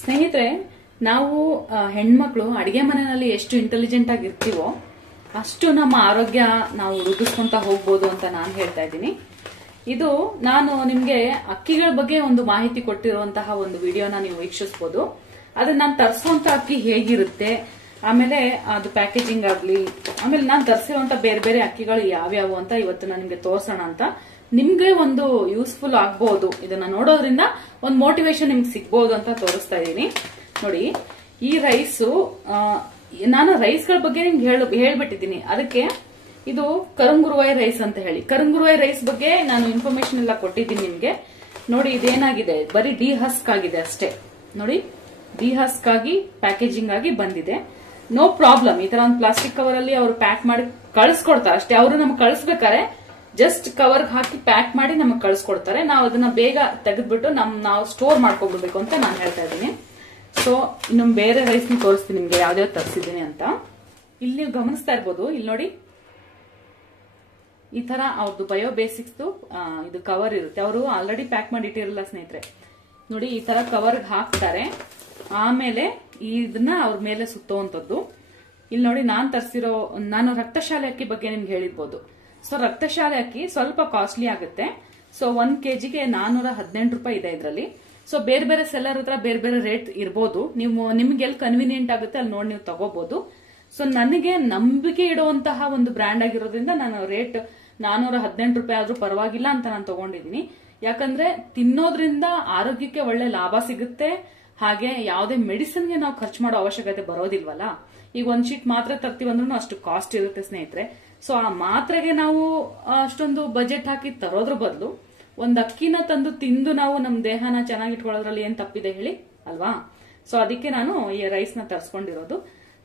ಸ್ನೇಹಿತರೆ, ನಾವು ಹೆಣ್ಮಕ್ಳು ಅಡಿಗೆ ಮನೆಯಲ್ಲಿ ಎಷ್ಟು ಇಂಟೆಲಿಜೆಂಟ್ ಆಗಿರ್ತೀವೋ ಅಷ್ಟು ನಮ್ಮ ಆರೋಗ್ಯ ನಾವು ರೂಪಿಸ್ಕೊಂತ ಹೋಗ್ಬೋದು ಅಂತ ನಾನು ಹೇಳ್ತಾ ಇದ್ದೀನಿ. ಇದು ನಾನು ನಿಮ್ಗೆ ಅಕ್ಕಿಗಳ ಬಗ್ಗೆ ಒಂದು ಮಾಹಿತಿ ಕೊಟ್ಟಿರುವಂತಹ ಒಂದು ವಿಡಿಯೋನ ನೀವು ವೀಕ್ಷಿಸಬಹುದು. ಆದ್ರೆ ನಾನು ತರಿಸುವಂತ ಅಕ್ಕಿ ಹೇಗಿರುತ್ತೆ, ಆಮೇಲೆ ಅದು ಪ್ಯಾಕೇಜಿಂಗ್ ಆಗ್ಲಿ, ಆಮೇಲೆ ನಾನು ತರಿಸಿರುವಂತ ಬೇರೆ ಬೇರೆ ಅಕ್ಕಿಗಳು ಯಾವ್ಯಾವು ಅಂತ ಇವತ್ತು ನಾನು ನಿಮ್ಗೆ ತೋರ್ಸೋಣ ಅಂತ. ನಿಮ್ಗೆ ಒಂದು ಯೂಸ್ಫುಲ್ ಆಗ್ಬಹುದು, ಇದನ್ನ ನೋಡೋದ್ರಿಂದ ಒಂದು ಮೋಟಿವೇಶನ್ ನಿಮ್ಗೆ ಸಿಗ್ಬಹುದು ಅಂತ ತೋರಿಸ್ತಾ ಇದ್ದೀನಿ. ನೋಡಿ, ಈ ರೈಸು ನಾನು ರೈಸ್ಗಳ ಬಗ್ಗೆ ನಿಮ್ಗೆ ಹೇಳ್ಬಿಟ್ಟಿದ್ದೀನಿ. ಅದಕ್ಕೆ ಇದು ಕರಂಗುರುವಾಯಿ ರೈಸ್ ಅಂತ ಹೇಳಿ, ಕರಂಗುರುವಾಯಿ ರೈಸ್ ಬಗ್ಗೆ ನಾನು ಇನ್ಫಾರ್ಮೇಶನ್ ಎಲ್ಲ ಕೊಟ್ಟಿದ್ದೀನಿ ನಿಮ್ಗೆ. ನೋಡಿ, ಇದೇನಾಗಿದೆ, ಬರೀ ಡಿಹಸ್ಕ್ ಆಗಿದೆ ಅಷ್ಟೇ. ನೋಡಿ, ಡಿಹಸ್ಕ್ ಆಗಿ ಪ್ಯಾಕೇಜಿಂಗ್ ಆಗಿ ಬಂದಿದೆ. No problem. ಈ ತರ ಒಂದು ಪ್ಲಾಸ್ಟಿಕ್ ಕವರ್ ಅಲ್ಲಿ ಅವರು ಪ್ಯಾಕ್ ಮಾಡಿ ಕಳಿಸ್ಕೊಡ್ತಾರೆ ಅಷ್ಟೇ. ಅವರು ನಮ್ಗೆ ಕಳಿಸ್ಬೇಕಾರೆ ಜಸ್ಟ್ ಕವರ್ ಹಾಕಿ ಪ್ಯಾಕ್ ಮಾಡಿ ನಮಗೆ ಕಳಿಸ್ಕೊಡ್ತಾರೆ. ನಾವು ಅದನ್ನ ಬೇಗ ತೆಗೆದ್ಬಿಟ್ಟು ನಾವು ಸ್ಟೋರ್ ಮಾಡ್ಕೊಬಿಡ್ಬೇಕು ಅಂತ ನಾನು ಹೇಳ್ತಾ ಇದ್ದೀನಿ. ಸೊ ಇನ್ನು ಬೇರೆ ರೈಸ್ ತೋರಿಸ್ತೀನಿ ನಿಮ್ಗೆ ಯಾವ್ದಾವ್ದು ತರಿಸಿದ್ದೀನಿ ಅಂತ. ಇಲ್ಲಿ ನೀವು ಗಮನಿಸ್ತಾ ಇರ್ಬೋದು, ಇಲ್ಲಿ ನೋಡಿ, ಈ ತರ ಅವ್ರದ್ದು ಬಯೋ ಬೇಸಿಕ್ಸ್ ಇದು ಕವರ್ ಇರುತ್ತೆ. ಅವರು ಆಲ್ರೆಡಿ ಪ್ಯಾಕ್ ಮಾಡಿ ಇಟ್ಟಿರಲ್ಲ ಸ್ನೇಹಿತರೆ. ನೋಡಿ, ಈ ತರ ಕವರ್ ಹಾಕ್ತಾರೆ, ಆಮೇಲೆ ಇದನ್ನ ಅವ್ರ ಮೇಲೆ ಸುತ್ತುವಂತದ್ದು. ಇಲ್ಲಿ ನೋಡಿ, ನಾನು ರಕ್ತಶಾಲೆ ಅಕ್ಕಿ ಬಗ್ಗೆ ನಿಮ್ಗೆ ಹೇಳಿರ್ಬೋದು. ಸೊ ರಕ್ತಶಾಲೆ ಅಕ್ಕಿ ಸ್ವಲ್ಪ ಕಾಸ್ಟ್ಲಿ ಆಗುತ್ತೆ. ಸೊ 1 kgಗೆ 418 ರೂಪಾಯಿ ಇದೆ ಇದರಲ್ಲಿ. ಸೊ ಬೇರೆ ಬೇರೆ ಸೆಲ್ಲರ್ ಹತ್ರ ಬೇರೆ ಬೇರೆ ರೇಟ್ ಇರ್ಬೋದು. ನಿಮ್ಗೆ ಎಲ್ಲಿ ಕನ್ವೀನಿಯಂಟ್ ಆಗುತ್ತೆ ಅಲ್ಲಿ ನೋಡಿ ನೀವು ತಗೋಬಹುದು. ಸೊ ನನಗೆ ನಂಬಿಕೆ ಇಡುವಂತಹ ಒಂದು ಬ್ರ್ಯಾಂಡ್ ಆಗಿರೋದ್ರಿಂದ ನಾನು ರೇಟ್ 418 ರೂಪಾಯಿ ಆದ್ರೂ ಪರವಾಗಿಲ್ಲ ಅಂತ ನಾನು ತಗೊಂಡಿದ್ದೀನಿ. ಯಾಕಂದ್ರೆ ತಿನ್ನೋದ್ರಿಂದ ಆರೋಗ್ಯಕ್ಕೆ ಒಳ್ಳೆ ಲಾಭ ಸಿಗುತ್ತೆ. ಹಾಗೆ ಯಾವುದೇ ಮೆಡಿಸಿನ್ಗೆ ನಾವು ಖರ್ಚು ಮಾಡೋ ಅವಶ್ಯಕತೆ ಬರೋದಿಲ್ವಲ್ಲ. ಈಗ ಒಂದ್ ಶೀಟ್ ಮಾತ್ರೆ ತರ್ತೀವಂದ್ರೂ ಅಷ್ಟು ಕಾಸ್ಟ್ ಇರುತ್ತೆ ಸ್ನೇಹಿತರೆ. ಸೊ ಆ ಮಾತ್ರೆಗೆ ನಾವು ಅಷ್ಟೊಂದು ಬಜೆಟ್ ಹಾಕಿ ತರೋದ್ರ ಬದಲು ಒಂದ್ ಅಕ್ಕಿನ ತಂದು ತಿಂದು ನಾವು ನಮ್ ದೇಹನ ಚೆನ್ನಾಗಿಟ್ಕೊಳ್ಳೋದ್ರಲ್ಲಿ ಏನ್ ತಪ್ಪಿದೆ ಹೇಳಿ ಅಲ್ವಾ. ಸೊ ಅದಕ್ಕೆ ನಾನು ಈ ರೈಸ್ ನ ತರಿಸ್ಕೊಂಡಿರೋದು.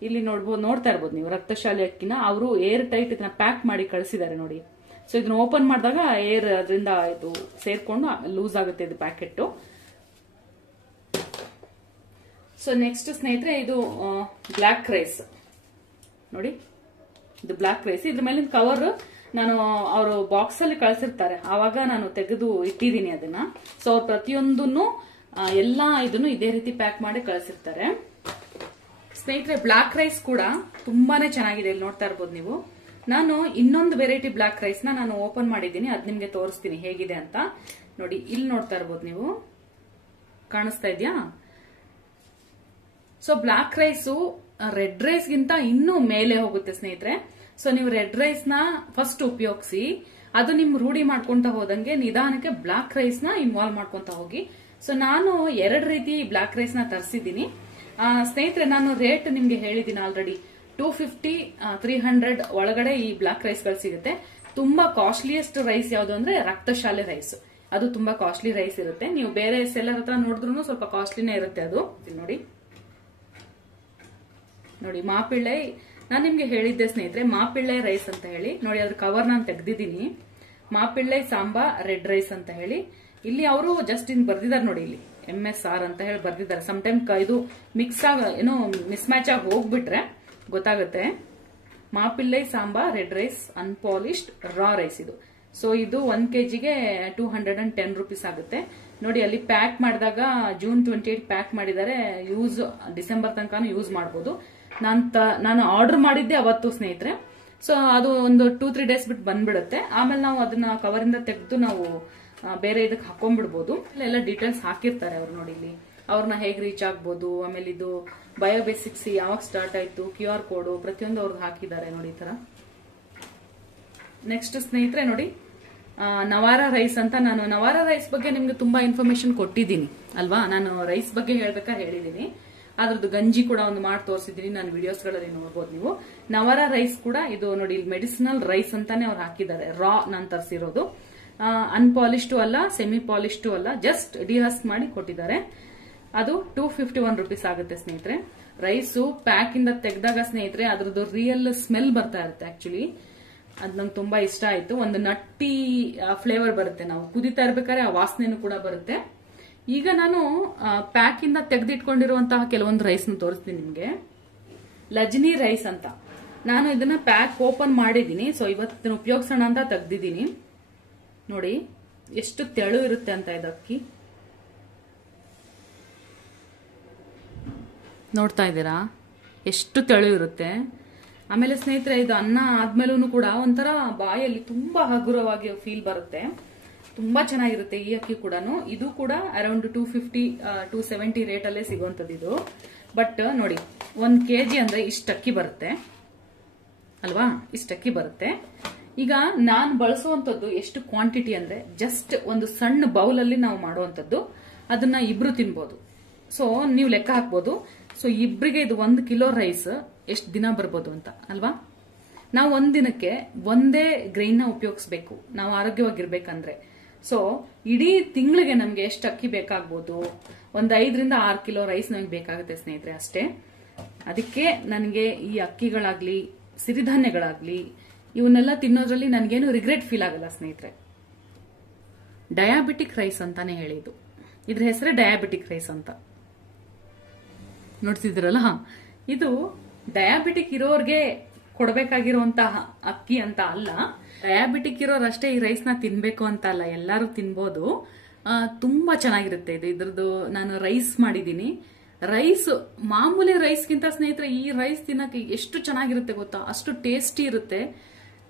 ಇಲ್ಲಿ ನೋಡ್ತಾ ಇರ್ಬೋದು ನೀವು, ರಕ್ತಶಾಲೆ ಅಕ್ಕಿನ ಅವರು ಏರ್ ಟೈಟ್ ಇದನ್ನ ಪ್ಯಾಕ್ ಮಾಡಿ ಕಳಿಸಿದ್ದಾರೆ ನೋಡಿ. ಸೊ ಇದನ್ನ ಓಪನ್ ಮಾಡಿದಾಗ ಏರ್ ಅದರಿಂದ ಇದು ಸೇರ್ಕೊಂಡು ಲೂಸ್ ಆಗುತ್ತೆ ಇದು ಪ್ಯಾಕೆಟ್. ಸೊ ನೆಕ್ಸ್ಟ್ ಸ್ನೇಹಿತರೆ, ಇದು ಬ್ಲಾಕ್ ರೈಸ್ ನೋಡಿ, ಇದು ಬ್ಲಾಕ್ ರೈಸ್. ಇದ್ರ ಮೇಲಿನ ಕವರ್ ನಾನು ಅವರು ಬಾಕ್ಸ್ ಅಲ್ಲಿ ಕಳ್ಸಿರ್ತಾರೆ, ಆವಾಗ ನಾನು ತೆಗೆದು ಇಟ್ಟಿದ್ದೀನಿ ಅದನ್ನ. ಸೊ ಅವ್ರು ಪ್ರತಿಯೊಂದನ್ನು ಎಲ್ಲಾ ಇದನ್ನು ಇದೇ ರೀತಿ ಪ್ಯಾಕ್ ಮಾಡಿ ಕಳ್ಸಿರ್ತಾರೆ ಸ್ನೇಹಿತರೆ. ಬ್ಲಾಕ್ ರೈಸ್ ಕೂಡ ತುಂಬಾನೇ ಚೆನ್ನಾಗಿದೆ. ಇಲ್ಲಿ ನೋಡ್ತಾ ಇರ್ಬೋದು ನೀವು. ನಾನು ಇನ್ನೊಂದು ವೆರೈಟಿ ಬ್ಲಾಕ್ ರೈಸ್ ನಾನು ಓಪನ್ ಮಾಡಿದ್ದೀನಿ, ಅದ್ ನಿಮ್ಗೆ ತೋರಿಸ್ತೀನಿ ಹೇಗಿದೆ ಅಂತ. ನೋಡಿ, ಇಲ್ಲಿ ನೋಡ್ತಾ ಇರ್ಬೋದು ನೀವು, ಕಾಣಿಸ್ತಾ ಇದೆಯಾ? So black rice red rice ಗಿಂತ ಇನ್ನೂ ಮೇಲೆ ಹೋಗುತ್ತೆ ಸ್ನೇಹಿತರೆ. ಸೊ ನೀವು ರೆಡ್ ರೈಸ್ ನ ಫಸ್ಟ್ ಉಪಯೋಗಿಸಿ, ಅದು ನಿಮ್ ರೂಢಿ ಮಾಡ್ಕೊಂತ ಹೋದಂಗೆ ನಿಧಾನಕ್ಕೆ ಬ್ಲಾಕ್ ರೈಸ್ ನ ಇನ್ವಾಲ್ವ್ ಮಾಡ್ಕೊಂತ ಹೋಗಿ. ಸೊ ನಾನು 2 ರೀತಿ ಬ್ಲಾಕ್ ರೈಸ್ ನ ತರಿಸಿದ್ದೀನಿ ಸ್ನೇಹಿತರೆ. ನಾನು ರೇಟ್ ನಿಮ್ಗೆ ಹೇಳಿದ್ದೀನಿ ಆಲ್ರೆಡಿ. 250, 300 ಒಳಗಡೆ ಈ ಬ್ಲಾಕ್ ರೈಸ್ ಗಳು ಸಿಗುತ್ತೆ. ತುಂಬಾ ಕಾಸ್ಟ್ಲಿಯೆಸ್ಟ್ ರೈಸ್ ಯಾವುದು ಅಂದ್ರೆ ರಕ್ತಶಾಲೆ ರೈಸ್. ಅದು ತುಂಬಾ ಕಾಸ್ಟ್ಲಿ ರೈಸ್ ಇರುತ್ತೆ. ನೀವು ಬೇರೆ ಸೆಲ್ಲರ್ ಹತ್ರ ನೋಡಿದ್ರು ಸ್ವಲ್ಪ ಕಾಸ್ಟ್ಲಿನೇ ಇರುತ್ತೆ ಅದು. ನೋಡಿ, ಮಾಪಿಳ್ಳೆ ನಾನು ನಿಮ್ಗೆ ಹೇಳಿದ್ದೆ ಸ್ನೇಹಿತರೆ, ಮಾಪಿಳ್ಳೆ ರೈಸ್ ಅಂತ ಹೇಳಿ. ನೋಡಿ, ಅದ್ರ ಕವರ್ ನಾನು ತೆಗ್ದಿದ್ದೀನಿ. ಮಾಪಿಳ್ಳೆ ಸಾಂಬಾ ರೆಡ್ ರೈಸ್ ಅಂತ ಹೇಳಿ. ಇಲ್ಲಿ ಅವರು ಜಸ್ಟ್ ಇನ್ ಬರ್ದಿದ್ದಾರೆ ನೋಡಿ, ಇಲ್ಲಿ MSR ಅಂತ ಹೇಳಿ ಬರ್ದಿದ್ದಾರೆ. ಸಮ್ಟೈಮ್ ಇದು ಮಿಕ್ಸ್ ಏನೋ ಮಿಸ್ ಮ್ಯಾಚ್ ಆಗಿ ಹೋಗ್ಬಿಟ್ರೆ ಗೊತ್ತಾಗುತ್ತೆ. ಮಾಪಿಳ್ಳೆ ಸಾಂಬಾ ರೆಡ್ ರೈಸ್ ಅನ್ಪಾಲಿಶ್ಡ್ ರಾ ರೈಸ್ ಇದು. ಸೊ ಇದು 1 kgಗೆ 210 ರೂಪೀಸ್ ಆಗುತ್ತೆ. ನೋಡಿ, ಅಲ್ಲಿ ಪ್ಯಾಕ್ ಮಾಡಿದಾಗ June 28 ಪ್ಯಾಕ್ ಮಾಡಿದ್ದಾರೆ. ಯೂಸ್ ಡಿಸೆಂಬರ್ ತನಕ ಯೂಸ್ ಮಾಡಬಹುದು. ನಾನು ಆರ್ಡರ್ ಮಾಡಿದ್ದೆ ಅವತ್ತು ಸ್ನೇಹಿತರೆ. ಸೊ ಅದು ಒಂದು 2-3 ಡೇಸ್ ಬಿಟ್ಟು ಬಂದ್ಬಿಡುತ್ತೆ. ಆಮೇಲೆ ನಾವು ಅದನ್ನ ಕವರ್ ಇಂದ ತೆಗೆದು ನಾವು ಬೇರೆ ಇದಕ್ಕೆ ಹಾಕೊಂಡ್ಬಿಡ್ಬೋದು. ಎಲ್ಲ ಡೀಟೇಲ್ಸ್ ಹಾಕಿರ್ತಾರೆ ಅವ್ರು. ನೋಡಿ, ಇಲ್ಲಿ ಅವ್ರನ್ನ ಹೇಗೆ ರೀಚ್ ಆಗ್ಬೋದು, ಆಮೇಲೆ ಇದು ಬಯೋಬೇಸಿಕ್ಸ್ ಯಾವಾಗ ಸ್ಟಾರ್ಟ್ ಆಯ್ತು, QR ಕೋಡ್ ಪ್ರತಿಯೊಂದು ಅವ್ರಿಗೆ ಹಾಕಿದ್ದಾರೆ ನೋಡಿ ಈ ತರ. ನೆಕ್ಸ್ಟ್ ಸ್ನೇಹಿತರೆ ನೋಡಿ, ನವಾರ ರೈಸ್ ಅಂತ. ನಾನು ನವಾರ ರೈಸ್ ಬಗ್ಗೆ ನಿಮ್ಗೆ ತುಂಬಾ ಇನ್ಫಾರ್ಮೇಶನ್ ಕೊಟ್ಟಿದ್ದೀನಿ ಅಲ್ವಾ. ನಾನು ರೈಸ್ ಬಗ್ಗೆ ಹೇಳ್ಬೇಕಾದ್ರೆ ಹೇಳಿದೀನಿ. ಅದ್ರದ್ದು ಗಂಜಿ ಕೂಡ ಒಂದು ಮಾಡಿ ತೋರಿಸಿದೀನಿ ನಾನು ವಿಡಿಯೋಸ್ ಗಳಲ್ಲಿ ನೋಡ್ಬೋದು ನೀವು. ನವಾರ ರೈಸ್ ಕೂಡ ಇದು ನೋಡಿ, ಮೆಡಿಸಿನಲ್ ರೈಸ್ ಅಂತಾನೆ ಅವ್ರು ಹಾಕಿದ್ದಾರೆ. ರಾ ನಾನು ತರಿಸಿರೋದು. ಅನ್ಪಾಲಿಶ್ಡ್ ಅಲ್ಲ, ಸೆಮಿ ಪಾಲಿಶ್ಡ್ ಅಲ್ಲ, ಜಸ್ಟ್ ಡಿಹಸ್ಕ್ ಮಾಡಿ ಕೊಟ್ಟಿದ್ದಾರೆ. ಅದು 251 ರೂಪೀಸ್ ಆಗುತ್ತೆ ಸ್ನೇಹಿತರೆ. ರೈಸು ಪ್ಯಾಕ್ ಇಂದ ತೆಗೆದಾಗ ಸ್ನೇಹಿತರೆ ಅದ್ರದ್ದು ರಿಯಲ್ ಸ್ಮೆಲ್ ಬರ್ತಾ ಇರುತ್ತೆ. ಆಕ್ಚುಲಿ ಅದ್ ನಂಗೆ ತುಂಬಾ ಇಷ್ಟ ಆಯ್ತು. ಒಂದು ನಟ್ಟಿ ಫ್ಲೇವರ್ ಬರುತ್ತೆ, ನಾವು ಕುದಿತಾ ಇರ್ಬೇಕಾದ್ರೆ ಆ ವಾಸನೆನೂ ಕೂಡ ಬರುತ್ತೆ. ಈಗ ನಾನು ಪ್ಯಾಕ್ ಇಂದ ತೆಗೆದಿಟ್ಕೊಂಡಿರುವಂತಹ ಕೆಲವೊಂದು ರೈಸ್ ನ ತೋರಿಸ್ತೀನಿ ನಿಮ್ಗೆ. ಲಜ್ನಿ ರೈಸ್ ಅಂತ. ನಾನು ಇದನ್ನ ಪ್ಯಾಕ್ ಓಪನ್ ಮಾಡಿದೀನಿ. ಸೊ ಇವತ್ತಿನ ಉಪಯೋಗಿಸೋಣ ಅಂತ ತೆಗ್ದಿದ್ದೀನಿ. ನೋಡಿ ಎಷ್ಟು ತೆಳು ಇರುತ್ತೆ ಅಂತ ಇದು ಅಕ್ಕಿ. ನೋಡ್ತಾ ಇದ್ದೀರಾ ಎಷ್ಟು ತೆಳು ಇರುತ್ತೆ. ಆಮೇಲೆ ಸ್ನೇಹಿತರೆ ಇದು ಅನ್ನ ಆದ್ಮೇಲೂ ಕೂಡ ಒಂಥರ ಬಾಯಲ್ಲಿ ತುಂಬಾ ಹಗುರವಾಗಿ ಫೀಲ್ ಬರುತ್ತೆ. ತುಂಬಾ ಚೆನ್ನಾಗಿರುತ್ತೆ ಈ ಅಕ್ಕಿ ಕೂಡ. ಇದು ಕೂಡ ಅರೌಂಡ್ 250 270 ರೇಟ್ ಅಲ್ಲೇ ಸಿಗುವಂತದ್ದು ಇದು. ಬಟ್ ನೋಡಿ 1 kg ಅಂದ್ರೆ ಇಷ್ಟ ಅಕ್ಕಿ ಬರುತ್ತೆ ಅಲ್ವಾ, ಇಷ್ಟಕ್ಕಿ ಬರುತ್ತೆ. ಈಗ ನಾನು ಬಳಸುವಂತದ್ದು ಎಷ್ಟು ಕ್ವಾಂಟಿಟಿ ಅಂದ್ರೆ ಜಸ್ಟ್ ಒಂದು ಸಣ್ಣ ಬೌಲ್ ಅಲ್ಲಿ ನಾವು ಮಾಡುವಂತದ್ದು, ಅದನ್ನ ಇಬ್ರು ತಿನ್ಬೋದು. ಸೊ ನೀವು ಲೆಕ್ಕ ಹಾಕ್ಬೋದು. ಸೊ ಇಬ್ರಿಗೆ ಇದು 1 ಕಿಲೋ ರೈಸ್ ಎಷ್ಟು ದಿನ ಬರ್ಬೋದು ಅಂತ ಅಲ್ವಾ. ನಾವು ಒಂದಿನಕ್ಕೆ ಒಂದೇ ಗ್ರೈನ್ ನ ಉಪಯೋಗಿಸ್ಬೇಕು ನಾವು ಆರೋಗ್ಯವಾಗಿರ್ಬೇಕಂದ್ರೆ. ಸೊ ಇಡೀ ತಿಂಗಳಿಗೆ ನಮ್ಗೆ ಎಷ್ಟು ಅಕ್ಕಿ ಬೇಕಾಗ್ಬೋದು, ಒಂದು 5 ರಿಂದ 6 ಕಿಲೋ ರೈಸ್ ನಮ್ಗೆ ಬೇಕಾಗುತ್ತೆ ಸ್ನೇಹಿತರೆ ಅಷ್ಟೇ. ಅದಕ್ಕೆ ನನಗೆ ಈ ಅಕ್ಕಿಗಳಾಗ್ಲಿ ಸಿರಿಧಾನ್ಯಗಳಾಗ್ಲಿ ಇವನ್ನೆಲ್ಲ ತಿನ್ನೋದ್ರಲ್ಲಿ ನನ್ಗೇನು ರಿಗ್ರೆಟ್ ಫೀಲ್ ಆಗಲ್ಲ ಸ್ನೇಹಿತರೆ. ಡಯಾಬಿಟಿಕ್ ರೈಸ್ ಅಂತಾನೆ ಹೇಳಿದ್ದು, ಇದ್ರ ಹೆಸರೇ ಡಯಾಬಿಟಿಕ್ ರೈಸ್ ಅಂತ. ನೋಡ್ತಿದ್ರಲ್ಲ, ಇದು ಡಯಾಬಿಟಿಕ್ ಇರೋರ್ಗೆ ಕೊಡಬೇಕಾಗಿರುವಂತಹ ಅಕ್ಕಿ ಅಂತ ಅಲ್ಲ. ಡಯಾಬಿಟಿಕ್ ಇರೋರಷ್ಟೇ ಈ ರೈಸ್ ನ ತಿನ್ಬೇಕು ಅಂತ ಅಲ್ಲ, ಎಲ್ಲಾರು ತಿನ್ಬೋದು. ತುಂಬಾ ಚೆನ್ನಾಗಿರುತ್ತೆ ಇದು. ಇದ್ರದ್ದು ನಾನು ರೈಸ್ ಮಾಡಿದೀನಿ. ರೈಸ್ ಮಾಮೂಲಿ ರೈಸ್ಗಿಂತ ಸ್ನೇಹಿತರೆ ಈ ರೈಸ್ ತಿನ್ನಕ್ಕೆ ಎಷ್ಟು ಚೆನ್ನಾಗಿರುತ್ತೆ ಗೊತ್ತಾ, ಅಷ್ಟು ಟೇಸ್ಟಿ ಇರುತ್ತೆ.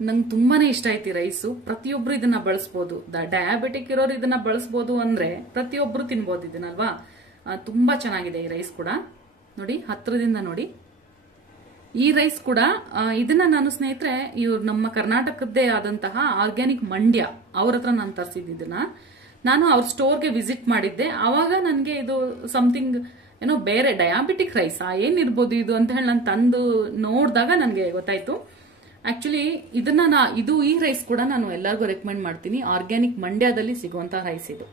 ನಂಗೆ ತುಂಬಾನೇ ಇಷ್ಟ ಆಯ್ತು ಈ ರೈಸು. ಪ್ರತಿಯೊಬ್ರು ಇದನ್ನ ಬಳಸಬಹುದು. ಡಯಾಬಿಟಿಕ್ ಇರೋರು ಇದನ್ನ ಬಳಸಬಹುದು ಅಂದ್ರೆ ಪ್ರತಿಯೊಬ್ರು ತಿನ್ಬೋದು ಇದನ್ನಲ್ವಾ. ತುಂಬಾ ಚೆನ್ನಾಗಿದೆ ಈ ರೈಸ್ ಕೂಡ. ನೋಡಿ ಹತ್ರದಿಂದ ನೋಡಿ ಈ ರೈಸ್ ಕೂಡ. ಇದನ್ನ ನಾನು ಸ್ನೇಹಿತರೆ ಇವ್ರು ನಮ್ಮ ಕರ್ನಾಟಕದ್ದೇ ಆದಂತಹ ಆರ್ಗ್ಯಾನಿಕ್ ಮಂಡ್ಯ ಅವ್ರ ಹತ್ರ ನಾನು ತರಿಸಿದ್ದನ್ನ. ನಾನು ಅವ್ರ ಸ್ಟೋರ್ಗೆ ವಿಸಿಟ್ ಮಾಡಿದ್ದೆ. ಆವಾಗ ನನಗೆ ಇದು ಸಮಥಿಂಗ್ ಏನೋ ಬೇರೆ ಡಯಾಬಿಟಿಕ್ ರೈಸ್ ಏನಿರ್ಬೋದು ಇದು ಅಂತ ಹೇಳಿ ನಾನು ತಂದು ನೋಡಿದಾಗ ನನಗೆ ಗೊತ್ತಾಯ್ತು. ಆಕ್ಚುಲಿ ಇದನ್ನ ಈ ರೈಸ್ ಕೂಡ ನಾನು ಎಲ್ಲರಿಗೂ ರೆಕಮೆಂಡ್ ಮಾಡ್ತೀನಿ. ಆರ್ಗ್ಯಾನಿಕ್ ಮಂಡ್ಯದಲ್ಲಿ ಸಿಗುವಂತಹ ರೈಸ್ ಇದು.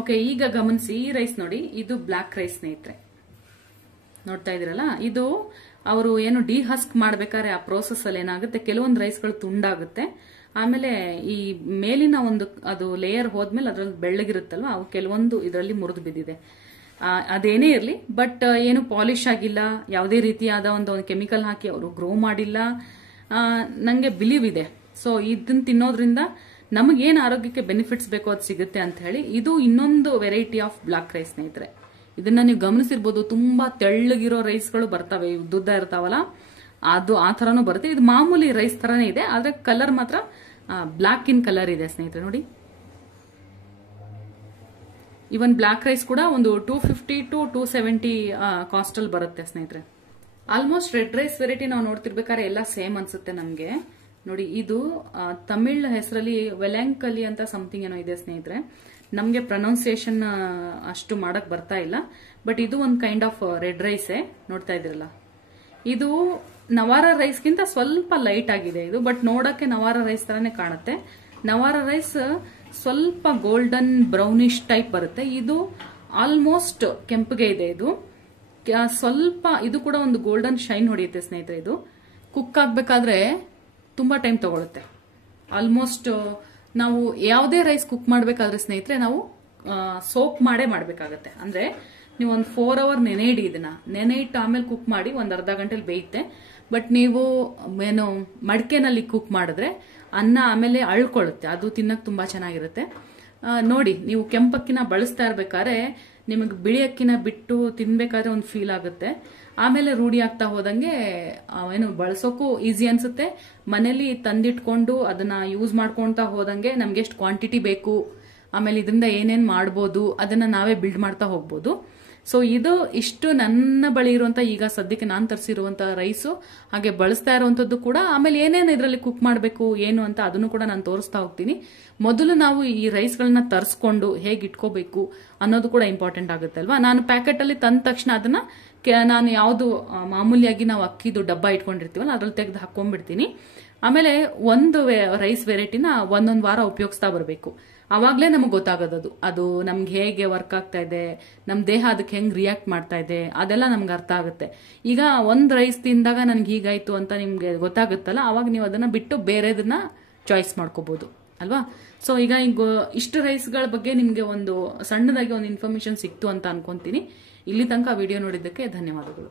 ಓಕೆ, ಈಗ ಗಮನಿಸಿ ಈ ರೈಸ್ ನೋಡಿ, ಇದು ಬ್ಲಾಕ್ ರೈಸ್ ಸ್ನೇಹಿತರೆ. ನೋಡ್ತಾ ಇದೀರಲ್ಲ, ಇದು ಅವರು ಏನು ಡಿಹಸ್ಕ್ ಮಾಡ್ಬೇಕಾದ್ರೆ ಆ ಪ್ರೋಸೆಸ್ ಅಲ್ಲಿ ಏನಾಗುತ್ತೆ, ಕೆಲವೊಂದು ರೈಸ್ಗಳು ತುಂಡಾಗುತ್ತೆ. ಆಮೇಲೆ ಈ ಮೇಲಿನ ಒಂದು ಅದು ಲೇಯರ್ ಹೋದ್ಮೇಲೆ ಅದ್ರಲ್ಲಿ ಬೆಳ್ಳಗಿರುತ್ತಲ್ವಾ, ಅವು ಕೆಲವೊಂದು ಇದರಲ್ಲಿ ಮುರಿದು ಬಿದ್ದಿದೆ. ಅದೇನೇ ಇರಲಿ, ಬಟ್ ಏನು ಪಾಲಿಶ್ ಆಗಿಲ್ಲ, ಯಾವುದೇ ರೀತಿಯಾದ ಒಂದು ಕೆಮಿಕಲ್ ಹಾಕಿ ಅವರು ಗ್ರೋ ಮಾಡಿಲ್ಲ. ನಂಗೆ ಬಿಲೀವ್ ಇದೆ. ಸೊ ಇದನ್ನ ತಿನ್ನೋದ್ರಿಂದ ನಮಗೇನು ಆರೋಗ್ಯಕ್ಕೆ ಬೆನಿಫಿಟ್ಸ್ ಬೇಕೋ ಅದು ಸಿಗುತ್ತೆ ಅಂತ ಹೇಳಿ. ಇದು ಇನ್ನೊಂದು ವೆರೈಟಿ ಆಫ್ ಬ್ಲಾಕ್ ರೈಸ್ ಸ್ನೇಹಿತರೆ. ಇದನ್ನ ನೀವು ಗಮನಿಸಿರ್ಬೋದು, ತುಂಬಾ ತೆಳ್ಳಗಿರೋ ರೈಸ್ಗಳು ಬರ್ತವೆ, ಉದ್ದುದ್ದ ಇರ್ತಾವಲ್ಲ, ಅದು ಆ ತರನೂ ಬರುತ್ತೆ. ಇದು ಮಾಮೂಲಿ ರೈಸ್ ತರನೇ ಇದೆ, ಆದ್ರೆ ಕಲರ್ ಮಾತ್ರ ಬ್ಲಾಕ್ ಇನ್ ಕಲರ್ ಇದೆ ಸ್ನೇಹಿತರೆ. ನೋಡಿ, ಇವನ್ ಬ್ಲಾಕ್ ರೈಸ್ ಕೂಡ ಒಂದು 250 to 270 ಕಾಸ್ಟ್ ಅಲ್ಲಿ ಬರುತ್ತೆ ಸ್ನೇಹಿತರೆ. ಆಲ್ಮೋಸ್ಟ್ ರೆಡ್ ರೈಸ್ ವೆರೈಟಿ ನಾವು ನೋಡ್ತಿರ್ಬೇಕಾದ್ರೆ ಎಲ್ಲ ಸೇಮ್ ಅನ್ಸುತ್ತೆ ನಮ್ಗೆ. ನೋಡಿ, ಇದು ತಮಿಳ್ ಹೆಸರಲ್ಲಿ ವೆಲ್ಯಾಂಕಲಿ ಅಂತ ಸಮಥಿಂಗ್ ಏನೋ ಇದೆ ಸ್ನೇಹಿತರೆ. ನಮ್ಗೆ ಪ್ರೊನೌನ್ಸಿಯೇಷನ್ ಅಷ್ಟು ಮಾಡಕ್ ಬರ್ತಾ ಇಲ್ಲ. ಬಟ್ ಇದು ಒಂದು ಕೈಂಡ್ ಆಫ್ ರೆಡ್ ರೈಸೇ. ನೋಡ್ತಾ ಇದ್ರಲ್ಲ, ಇದು ನವಾರ ರೈಸ್ಗಿಂತ ಸ್ವಲ್ಪ ಲೈಟ್ ಆಗಿದೆ ಇದು. ಬಟ್ ನೋಡಕ್ಕೆ ನವಾರ ರೈಸ್ ತರಾನೇ ಕಾಣುತ್ತೆ. ನವಾರ ರೈಸ್ ಸ್ವಲ್ಪ ಗೋಲ್ಡನ್ ಬ್ರೌನಿಶ್ ಟೈಪ್ ಬರುತ್ತೆ. ಇದು ಆಲ್ಮೋಸ್ಟ್ ಕೆಂಪಗೆ ಇದೆ. ಇದು ಸ್ವಲ್ಪ, ಇದು ಕೂಡ ಒಂದು ಗೋಲ್ಡನ್ ಶೈನ್ ಹೊಡೆಯುತ್ತೆ ಸ್ನೇಹಿತರೆ. ಇದು ಕುಕ್ ಆಗ್ಬೇಕಾದ್ರೆ ತುಂಬಾ ಟೈಮ್ ತಗೊಳುತ್ತೆ. ಆಲ್ಮೋಸ್ಟ್ ನಾವು ಯಾವುದೇ ರೈಸ್ ಕುಕ್ ಮಾಡ್ಬೇಕಾದ್ರೆ ಸ್ನೇಹಿತರೆ ನಾವು ಸೋಕ್ ಮಾಡೇ ಮಾಡ್ಬೇಕಾಗತ್ತೆ. ಅಂದ್ರೆ ನೀವು ಒಂದು 4 hour ನೆನೆ ಇಡಿ. ಇದನ್ನ ನೆನೆ ಇಟ್ಟು ಆಮೇಲೆ ಕುಕ್ ಮಾಡಿ ಒಂದು ಅರ್ಧ ಗಂಟೆಲಿ ಬೇಯುತ್ತೆ. ಬಟ್ ನೀವು ಏನು ಮಡಿಕೆನಲ್ಲಿ ಕುಕ್ ಮಾಡಿದ್ರೆ ಅನ್ನ ಆಮೇಲೆ ಅಳ್ಕೊಳ್ಳುತ್ತೆ, ಅದು ತಿನ್ನಕ್ ತುಂಬಾ ಚೆನ್ನಾಗಿರುತ್ತೆ. ನೋಡಿ, ನೀವು ಕೆಂಪಕ್ಕಿನ ಬಳಸ್ತಾ ಇರ್ಬೇಕಾದ್ರೆ ನಿಮಗೆ ಬಿಳಿ ಅಕ್ಕಿನ ಬಿಟ್ಟು ತಿನ್ಬೇಕಾದ್ರೆ ಒಂದು ಫೀಲ್ ಆಗುತ್ತೆ. ಆಮೇಲೆ ರೂಢಿ ಆಗ್ತಾ ಹೋದಂಗೆ ಏನು ಬಳಸೋಕು ಈಸಿ ಅನ್ಸುತ್ತೆ. ಮನೇಲಿ ತಂದಿಟ್ಕೊಂಡು ಅದನ್ನ ಯೂಸ್ ಮಾಡ್ಕೊಂತಾ ಹೋದಂಗೆ ನಮ್ಗೆ ಎಷ್ಟು ಕ್ವಾಂಟಿಟಿ ಬೇಕು, ಆಮೇಲೆ ಇದರಿಂದ ಏನೇನ್ ಮಾಡ್ಬೋದು ಅದನ್ನ ನಾವೇ ಬಿಲ್ಡ್ ಮಾಡ್ತಾ ಹೋಗ್ಬೋದು. ಸೊ ಇದು ಇಷ್ಟು ನನ್ನ ಬಳಿ ಇರುವಂತ ಈಗ ಸದ್ಯಕ್ಕೆ ನಾನು ತರಿಸಿರುವಂತ ರೈಸು, ಹಾಗೆ ಬಳಸ್ತಾ ಇರುವಂತದ್ದು ಕೂಡ. ಆಮೇಲೆ ಏನೇನು ಇದರಲ್ಲಿ ಕುಕ್ ಮಾಡಬೇಕು ಏನು ಅಂತ ಅದನ್ನು ಕೂಡ ನಾನು ತೋರಿಸ್ತಾ ಹೋಗ್ತೀನಿ. ಮೊದಲು ನಾವು ಈ ರೈಸ್ಗಳನ್ನ ತರಿಸ್ಕೊಂಡು ಹೇಗೆ ಇಟ್ಕೋಬೇಕು ಅನ್ನೋದು ಕೂಡ ಇಂಪಾರ್ಟೆಂಟ್ ಆಗುತ್ತೆ ಅಲ್ವಾ. ನಾನು ಪ್ಯಾಕೆಟ್ ಅಲ್ಲಿ ತಂದ ತಕ್ಷಣ ಅದನ್ನ ನಾನು ಯಾವ್ದು ಮಾಮೂಲಿಯಾಗಿ ನಾವು ಅಕ್ಕಿದು ಡಬ್ಬ ಇಟ್ಕೊಂಡಿರ್ತೀವಲ್ಲ ಅದ್ರಲ್ಲಿ ತೆಗೆದು ಹಾಕೊಂಡ್ಬಿಡ್ತೀನಿ. ಆಮೇಲೆ ಒಂದು ರೈಸ್ ವೆರೈಟಿನ ಒಂದೊಂದು ವಾರ ಉಪಯೋಗಿಸ್ತಾ ಬರಬೇಕು. ಅವಾಗ್ಲೇ ನಮಗೆ ಗೊತ್ತಾಗೋದು ಅದು ನಮ್ಗೆ ಹೇಗೆ ವರ್ಕ್ ಆಗ್ತಾ ಇದೆ, ನಮ್ ದೇಹ ಅದಕ್ಕೆ ಹೆಂಗ್ ರಿಯಾಕ್ಟ್ ಮಾಡ್ತಾ ಇದೆ, ಅದೆಲ್ಲ ನಮ್ಗೆ ಅರ್ಥ ಆಗುತ್ತೆ. ಈಗ ಒಂದ್ ರೈಸ್ ತಿಂದಾಗ ನನ್ಗೆ ಹೀಗಾಯ್ತು ಅಂತ ನಿಮ್ಗೆ ಗೊತ್ತಾಗುತ್ತಲ್ಲ, ಅವಾಗ ನೀವು ಅದನ್ನ ಬಿಟ್ಟು ಬೇರೆದನ್ನ ಚಾಯ್ಸ್ ಮಾಡ್ಕೋಬಹುದು ಅಲ್ವಾ. ಸೊ ಈಗ ಇಷ್ಟು ರೈಸ್ಗಳ ಬಗ್ಗೆ ನಿಮ್ಗೆ ಒಂದು ಸಣ್ಣದಾಗಿ ಒಂದು ಇನ್ಫಾರ್ಮೇಶನ್ ಸಿಕ್ತು ಅಂತ ಅನ್ಕೊಂತೀನಿ. ಇಲ್ಲಿ ತನಕ ವಿಡಿಯೋ ನೋಡಿದ್ದಕ್ಕೆ ಧನ್ಯವಾದಗಳು.